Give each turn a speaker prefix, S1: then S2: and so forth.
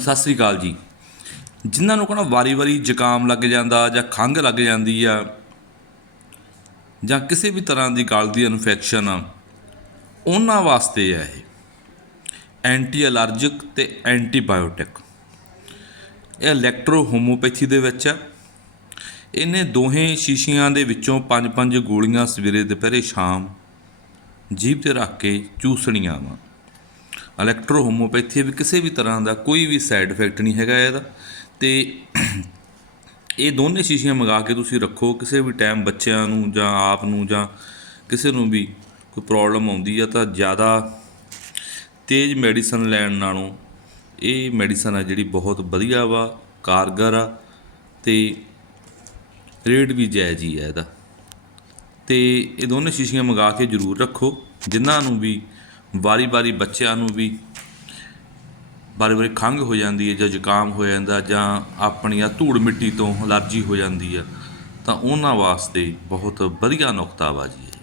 S1: ਸਤਿ ਸ੍ਰੀ ਅਕਾਲ ਜੀ। ਜਿਨ੍ਹਾਂ ਨੂੰ ਕਹਣਾ ਵਾਰੀ-ਵਾਰੀ ਜ਼ੁਕਾਮ ਲੱਗ ਜਾਂਦਾ ਜਾਂ ਖੰਘ ਲੱਗ ਜਾਂਦੀ ਆ ਜਾਂ ਕਿਸੇ ਵੀ ਤਰ੍ਹਾਂ ਦੀ ਗਲ ਦੀ ਇਨਫੈਕਸ਼ਨ ਆ, ਉਹਨਾਂ ਵਾਸਤੇ ਆ ਇਹ। ਐਂਟੀ ਅਲਰਜਿਕ ਤੇ ਐਂਟੀਬਾਇਓਟਿਕ ਇਹ ਇਲੈਕਟ੍ਰੋ ਹੋਮੋਪੈਥੀ ਦੇ ਵਿੱਚ ਆ। ਇਹਨੇ ਦੋਹੇ ਸ਼ੀਸ਼ੀਆਂ ਦੇ ਵਿੱਚੋਂ ਪੰਜ ਪੰਜ ਗੋਲੀਆਂ ਸਵੇਰੇ, ਦੁਪਹਿਰੇ, ਸ਼ਾਮ ਜੀਭ ਤੇ ਰੱਖ ਕੇ ਚੂਸਣੀਆਂ ਵਾ। ਇਲੈਕਟ੍ਰੋ ਹੋਮੋਪੈਥੀ ਵੀ ਕਿਸੇ ਵੀ ਤਰ੍ਹਾਂ ਦਾ ਕੋਈ ਵੀ ਸਾਈਡ ਇਫੈਕਟ ਨਹੀਂ ਹੈਗਾ ਇਹਦਾ। ਤੇ ਇਹ ਦੋਨੇ ਸ਼ੀਸ਼ੀਆਂ ਮੰਗਾ ਕੇ ਤੁਸੀਂ ਰੱਖੋ। ਕਿਸੇ ਵੀ ਟਾਈਮ ਬੱਚਿਆਂ ਨੂੰ ਜਾਂ ਆਪ ਨੂੰ ਜਾਂ ਕਿਸੇ ਨੂੰ ਵੀ ਕੋਈ ਪ੍ਰੋਬਲਮ ਆਉਂਦੀ ਆ ਤਾਂ ਜ਼ਿਆਦਾ ਤੇਜ਼ ਮੈਡੀਸਨ ਲੈਣ ਨਾਲੋਂ ਇਹ ਮੈਡੀਸਨ ਆ ਜਿਹੜੀ ਬਹੁਤ ਵਧੀਆ ਵਾ, ਕਾਰਗਰ ਆ ਤੇ ਰੇਟ ਵੀ ਜਾਇਜ਼ ਹੀ ਆ ਇਹਦਾ। ਤੇ ਇਹ ਦੋਨੇ ਸ਼ੀਸ਼ੀਆਂ ਮੰਗਾ ਕੇ ਜ਼ਰੂਰ ਰੱਖੋ। ਜਿਨ੍ਹਾਂ ਨੂੰ ਵੀ ਵਾਰੀ-ਵਾਰੀ ਬੱਚਿਆਂ ਨੂੰ ਵੀ ਵਾਰੀ-ਵਾਰੀ ਖੰਘ ਹੋ ਜਾਂਦੀ ਹੈ ਜਾਂ ਜ਼ੁਕਾਮ ਹੋ ਜਾਂਦਾ ਜਾਂ ਆਪਣੀਆਂ ਧੂੜ ਮਿੱਟੀ ਤੋਂ ਅਲਰਜੀ ਹੋ ਜਾਂਦੀ ਆ ਤਾਂ ਉਹਨਾਂ ਵਾਸਤੇ ਬਹੁਤ ਵਧੀਆ ਨੁਕਤਾ ਵਾ ਜੀ